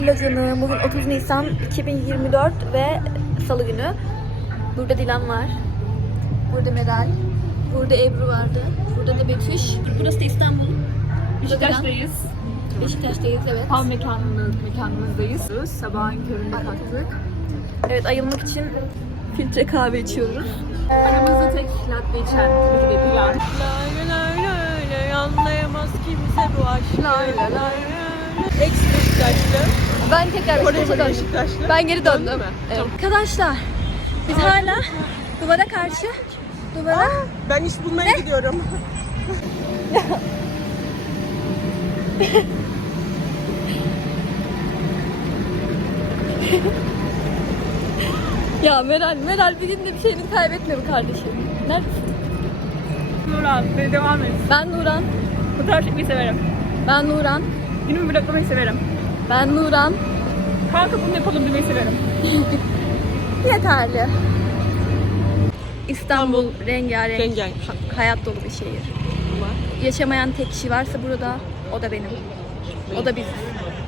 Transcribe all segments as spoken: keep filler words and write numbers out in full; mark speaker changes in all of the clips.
Speaker 1: Canım, bugün otuz Nisan iki bin yirmi dört ve Salı günü. Burada Dilan var. Burada Meral. Burada Ebru vardı. Burada da Betüş. Burası da İstanbul.
Speaker 2: Beşiktaş'tayız.
Speaker 1: Beşiktaş'tayız, evet.
Speaker 2: Tam mekanımız, mekanımızdayız. Sabahın köründe kalktık.
Speaker 1: Evet, ayılmak için filtre kahve içiyoruz.
Speaker 2: Aramızda tek latte içen tabii ki de Dilan.
Speaker 1: Lay lay lay lay, anlayamaz kimse bu aşkı. Lay lay lay.
Speaker 2: Ex Beşiktaşlı.
Speaker 1: Ben tekrar
Speaker 2: Koreli
Speaker 1: Beşiktaş'a döndüm.
Speaker 2: Beşiktaşlı.
Speaker 1: Ben geri döndüm.
Speaker 2: Döndü mü?
Speaker 1: Evet.
Speaker 2: Tamam.
Speaker 1: Arkadaşlar, biz hala duvara karşı duvara
Speaker 2: Ben iş bulmaya gidiyorum.
Speaker 1: Ya Meral, Meral bir günde bir şeyini kaybetme bu kardeşim. Neredesin?
Speaker 2: Nuran, böyle devam et.
Speaker 1: Ben Nuran.
Speaker 2: Fotoğraf çekmeyi severim.
Speaker 1: Ben Nuran.
Speaker 2: Günümü bırakmayı severim.
Speaker 1: Ben Nuran.
Speaker 2: Kanka bunu yapalım demeyi severim.
Speaker 1: Yeterli. İstanbul rengarenk,
Speaker 2: Rengarenk.
Speaker 1: ha- hayat dolu bir şehir. Yaşamayan tek kişi varsa burada, o da benim. O da biziz.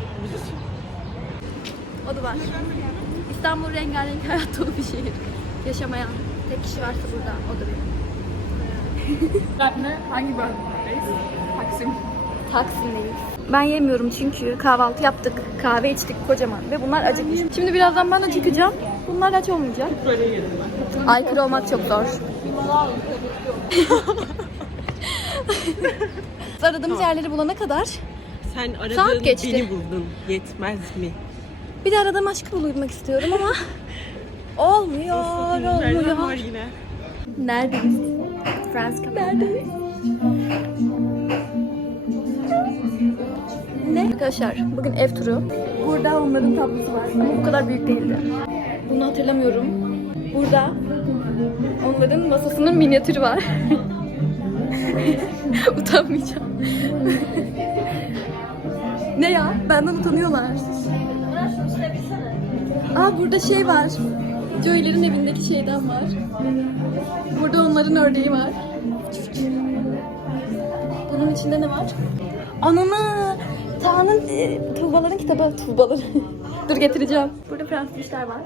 Speaker 1: O da var. İstanbul rengarenk, hayat dolu bir şehir. Yaşamayan tek kişi varsa burada, o da benim.
Speaker 2: Ben ne? Hangi bölümdeyiz? Taksim.
Speaker 1: Taksim'deyiz. Ben yemiyorum çünkü kahvaltı yaptık, kahve içtik kocaman ve bunlar acıkmış. Şimdi birazdan ben acıkacağım. Bunlar aç olmayacak.
Speaker 2: Böyle yedim ben.
Speaker 1: Aykırı olmak çok zor. Aradığımız yerleri bulana kadar
Speaker 3: Sen aradığın
Speaker 1: Saat geçti.
Speaker 3: beni buldun. Yetmez mi?
Speaker 1: bir de aradığım aşkı bulmak istiyorum ama olmuyor,
Speaker 3: Nereden var
Speaker 1: olmuyor.
Speaker 3: yine?
Speaker 1: Neredeyiz? Franska neredeyiz? Ne? Arkadaşlar bugün ev turu. Burada onların tablosu var ama bu kadar büyük değildi. Bunu hatırlamıyorum. Burada onların masasının minyatürü var. Utanmayacağım. Ne ya? Benden utanıyorlar. Aa, burada şey var. Joey'lerin evindeki şeyden var. Burada onların ördeği var. Bunun içinde ne var? Ananı! Taha'nın e, Tuğbaların kitabı. Tuğbaların. Dur getireceğim. Burada Fransız işler var.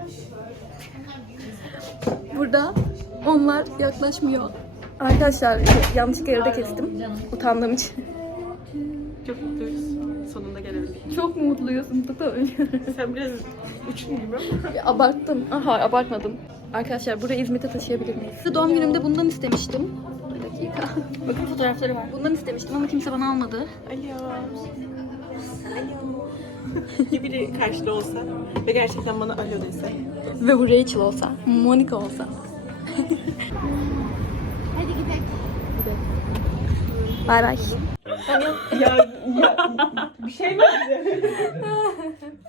Speaker 1: Burada onlar yaklaşmıyor. Arkadaşlar yanlışlıkla yarıda kestim. Utandığım için.
Speaker 3: Çok mutluyuz. Sonunda gelebildik.
Speaker 1: Çok mutluyuz. Mutlulukla ölüyorum.
Speaker 3: Sen biraz uçun gibi ama.
Speaker 1: Ya, abarttım. Aha, abartmadım. Arkadaşlar burayı İzmit'e taşıyabilir miyiz? Size doğum günümde bundan istemiştim. Bir dakika. Bakın fotoğrafları var. Bundan istemiştim ama kimse bana almadı.
Speaker 3: Alo. Alo. Ya biri karşıda olsa ve gerçekten bana alo dese.
Speaker 1: Ve bu Rachel olsa, Monica olsa.
Speaker 4: Hadi gidelim.
Speaker 1: Bay bay.
Speaker 3: Ya, ya bir şey mi?